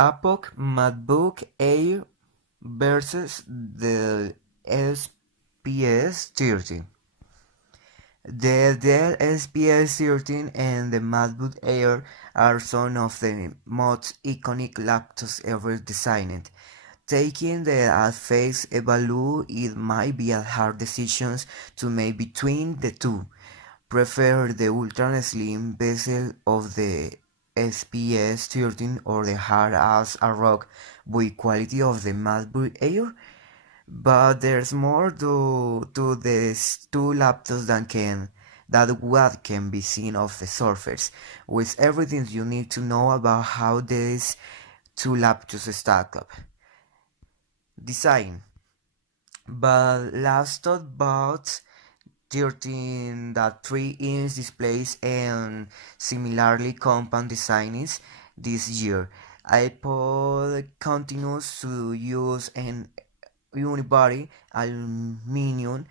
Apple MacBook Air versus the SPS 30. The Dell SPS 13 and the MacBook Air are some of the most iconic laptops ever designed. Taking the at face value, it might be a hard decision to make between the two. Prefer the ultra slim bezel of the SPS 13 or the hard as a rock build quality of the MacBook Air? But there's more to these two laptops than what can be seen off the surface, with everything you need to know about how these two laptops stack up. Design. But last thought about 13.3-inch displays and similarly compact designs this year. Apple continues to use an unibody aluminum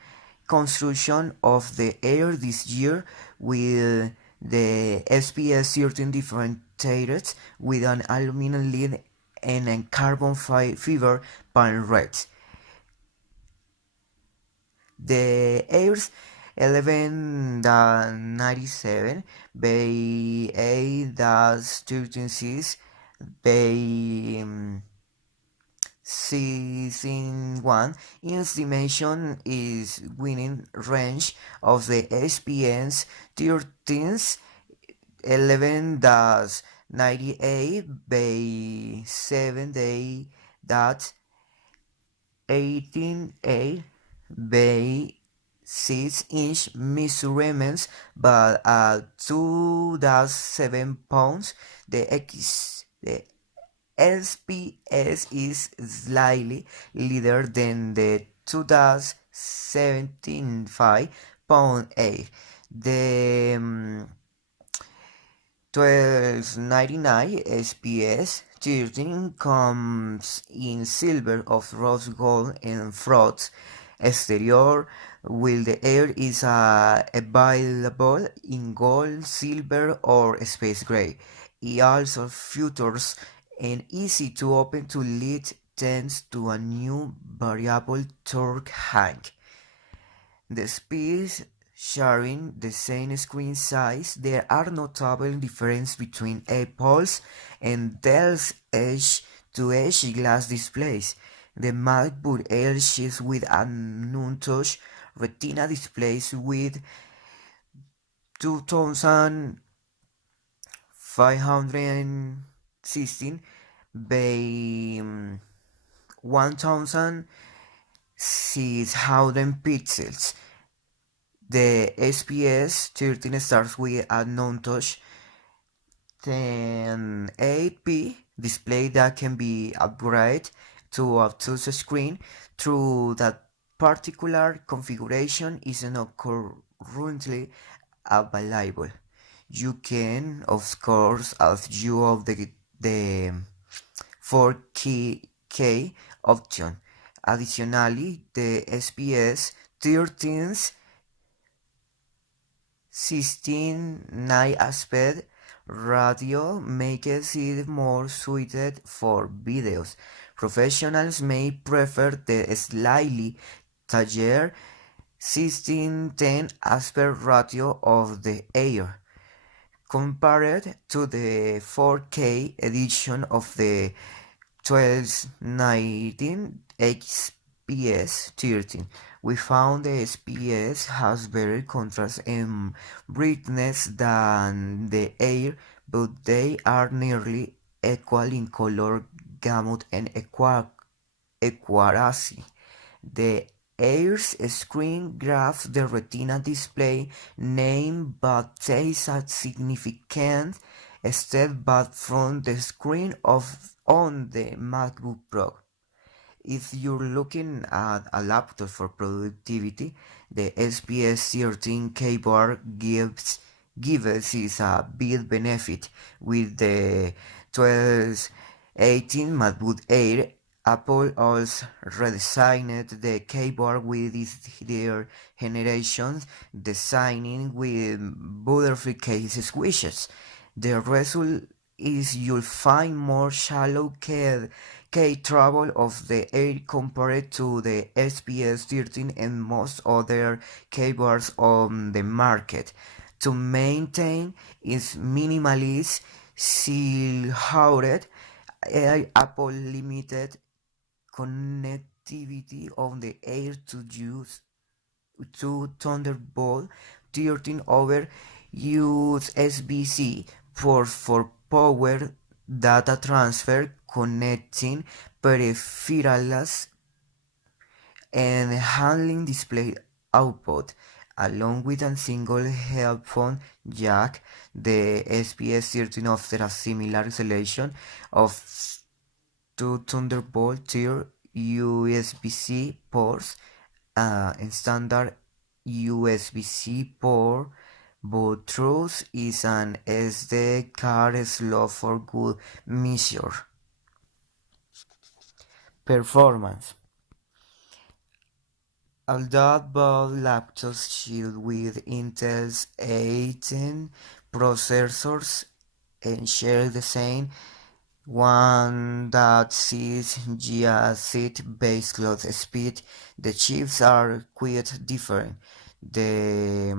construction of the Air this year, with the SPS 13 differentiated with an aluminum lid and a carbon fiber panel rails. The Air's 11.97 by 8-13 by season 1 its dimension is winning range of the SPN's 13's 11.98 by 7.18 by 6-inch measurements, but at 2.7 pounds, the SPS is slightly lighter than the 2.75 pound A. The 1299 SPS 13 comes in silver of rose gold and frost exterior, while the Air is available in gold, silver, or space gray. It also features an easy-to-open-to-lid thanks to a new variable torque hank. The speed sharing the same screen size, there are notable differences between Apple's and Dell's edge-to-edge glass displays. The MacBook Air ships with an untouched Retina displays with 2516 by 1600 pixels. The SPS 13 starts with a non-touch 1080p display that can be upgraded to a touchscreen. Through that particular configuration is not currently available. You can, of course, add view of the 4K option. Additionally, the SPS 13's 16:9 aspect ratio makes it more suited for videos. Professionals may prefer the slightly larger 16:10 aspect ratio of the Air, compared to the 4K edition of the 1219 XPS 13. We found the SPS has better contrast and brightness than the Air, but they are nearly equal in color gamut and accuracy. The Air's screen grabs the Retina display name but takes a significant step back from the screen on the MacBook Pro. If you're looking at a laptop for productivity, the SPS 13 keyboard gives is a big benefit. With the 1218 MacBook Air, Apple also redesigned the keyboard with their generation, designing with butterfly case switches. The result is you'll find more shallow K travel of the air compared to the SPS 13 and most other keyboards on the market. To maintain its minimalist, seal-housed, Apple limited connectivity on the air to Thunderbolt 13 over USB-C port for power data transfer, connecting peripherals, and handling display output. Along with a single headphone jack, the SPS 13 offers a similar selection of two Thunderbolt tier USB-C ports and standard USB-C port. But truth is an SD card slot for good measure. Performance. Although both laptops ship with Intel's A10 processors and share the same 1.6 base clock speed, the chips are quite different. The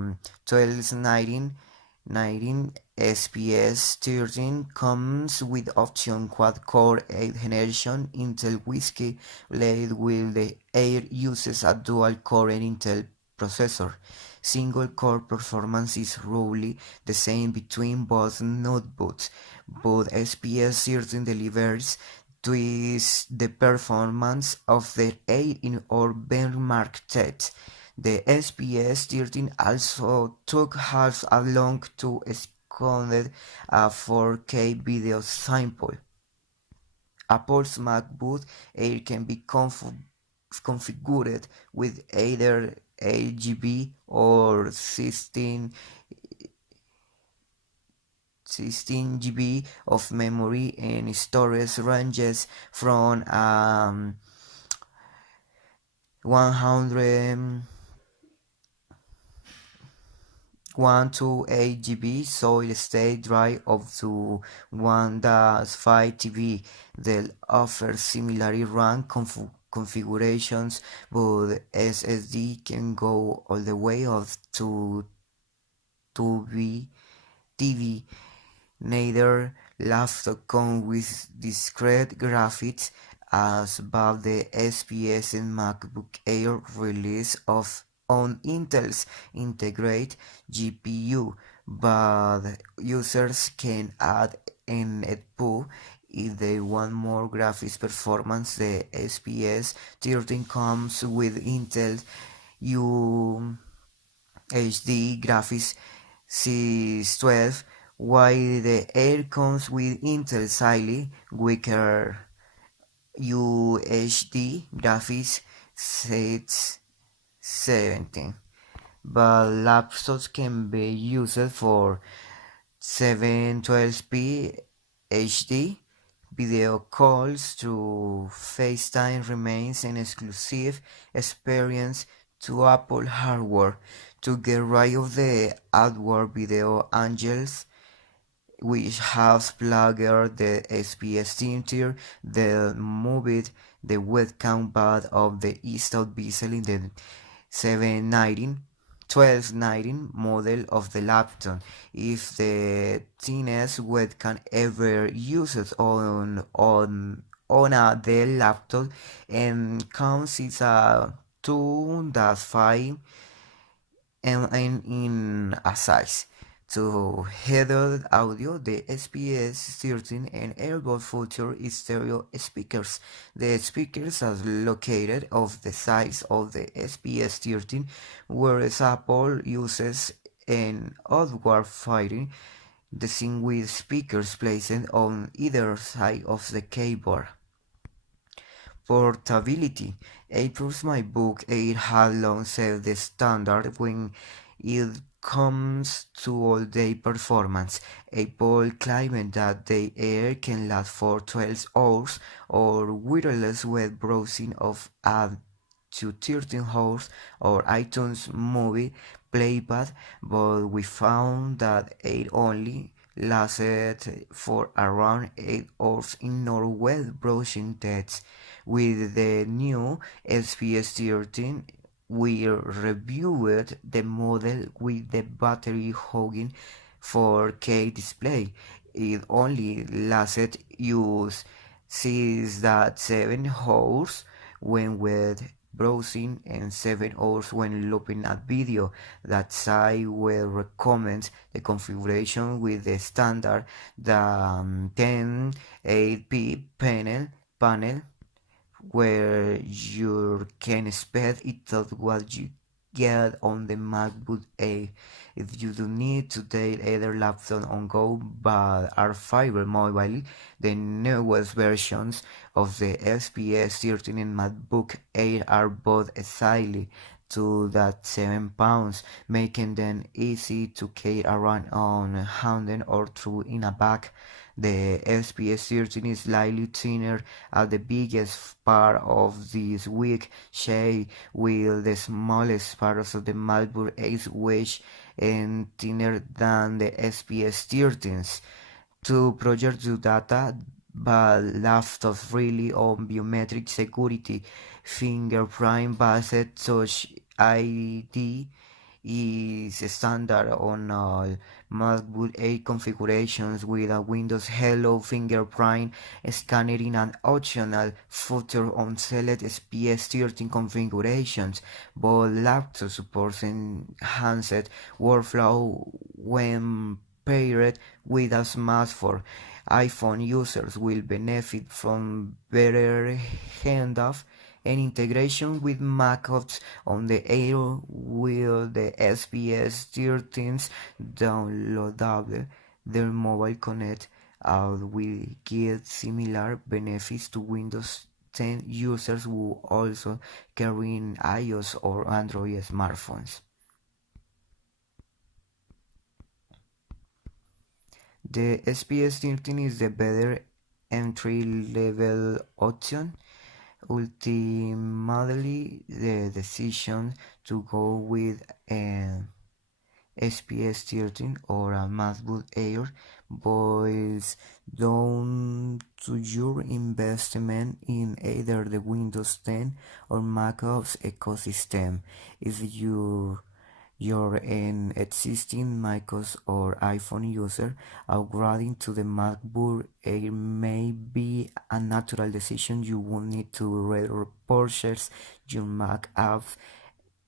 1219 SPS 13 comes with option quad-core 8th generation Intel Whiskey blade, while the Air uses a dual-core Intel processor. Single-core performance is roughly the same between both notebooks, but SPS 13 delivers twice the performance of the 8 in our benchmark test. The SPS 13 also took half as long to escode a 4K video sample. Apple's MacBook Air can be configured with either 8 GB or 16 GB of memory, and storage ranges from 101 to 8 GB solid state drive up to 1.5 TB. They offer similar RAM configurations, but SSD can go all the way up to 2 TB. Neyder laptop comes with discrete graphics as both the SPS and MacBook Air release on Intel's integrated GPU, but users can add an output if they want more graphics performance. The SPS 13 comes with Intel UHD graphics 612, while the Air comes with Intel slightly weaker UHD graphics 617. But laptops can be used for 720p HD video calls through FaceTime remains an exclusive experience to Apple hardware. To get rid of the outward video angles which has plugged the SPS tier, they moved the webcam back of the installed bezel in the 719 1219 model of the laptop. If the thinnest webcam ever used on a Dell laptop and comes is a 2.5 mm in a size. To headed audio, the SPS 13 and Airboard feature stereo speakers. The speakers are located of the size of the SPS 13, whereas Apple uses an outward firing design with speakers placed on either side of the keyboard. Portability. Apple's MacBook Air had long set the standard when it comes to all-day performance. Apple claimed that the Air can last for 12 hours or wireless web browsing of up to 13 hours or iTunes movie playback, but we found that it only lasted for around 8 hours in Norway brushing tests. With the new SPS 13, we reviewed the model with the battery hogging 4K display. It only lasted use 6.7 hours when with browsing and 7 hours when looking at video. That site will recommend the configuration with the standard the 1080p panel where you can expect it of what you get on the MacBook Air. If you do need to take either laptop on go but are fiber mobile, the newest versions of the SPS 13 and MacBook Air are both slightly to that 7 pounds, making them easy to carry around on hand or through in a bag. The SPS 13 is slightly thinner at the biggest part of this weak shade, with the smallest parts of the MacBook Air wedged and thinner than the SPS 13s. To project your data, but laptops really on biometric security, fingerprint-based Touch ID is standard on all MacBook Air configurations, with a Windows Hello fingerprint scanner in an optional feature on select SPS13 configurations. Both laptops support enhanced workflow when paired with a smartphone. iPhone users will benefit from better handoff and integration with macOS on the Air, with the SPS 13's downloadable their mobile connect will get similar benefits to Windows 10 users who also carry iOS or Android smartphones. The SPS 13 is the better entry-level option. Ultimately, the decision to go with an SPS 13 or a MacBook Air boils down to your investment in either the Windows 10 or macOS ecosystem. If you're an existing macOS or iPhone user, upgrading to the MacBook Air may be a natural decision. You will need to repurchase your Mac apps,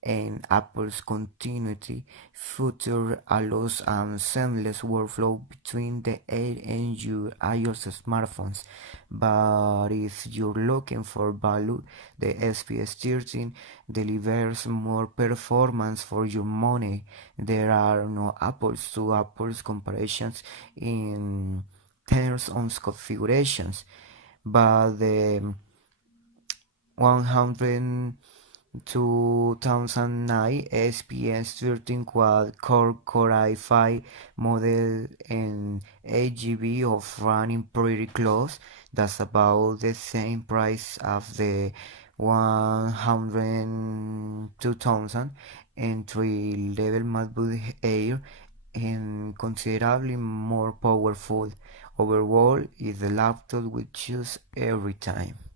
and Apple's continuity feature allows a seamless workflow between the Air and your iOS smartphones. But if you're looking for value, the SPS 13 delivers more performance for your money. There are no apples to apples comparisons in terms of configurations, but the 100 2009 SPS 13 quad-core Core i5 model and 8 GB of running pretty close. That's about the same price as the 100 2000 entry-level MacBook Air, and considerably more powerful. Overall, is the laptop we choose every time.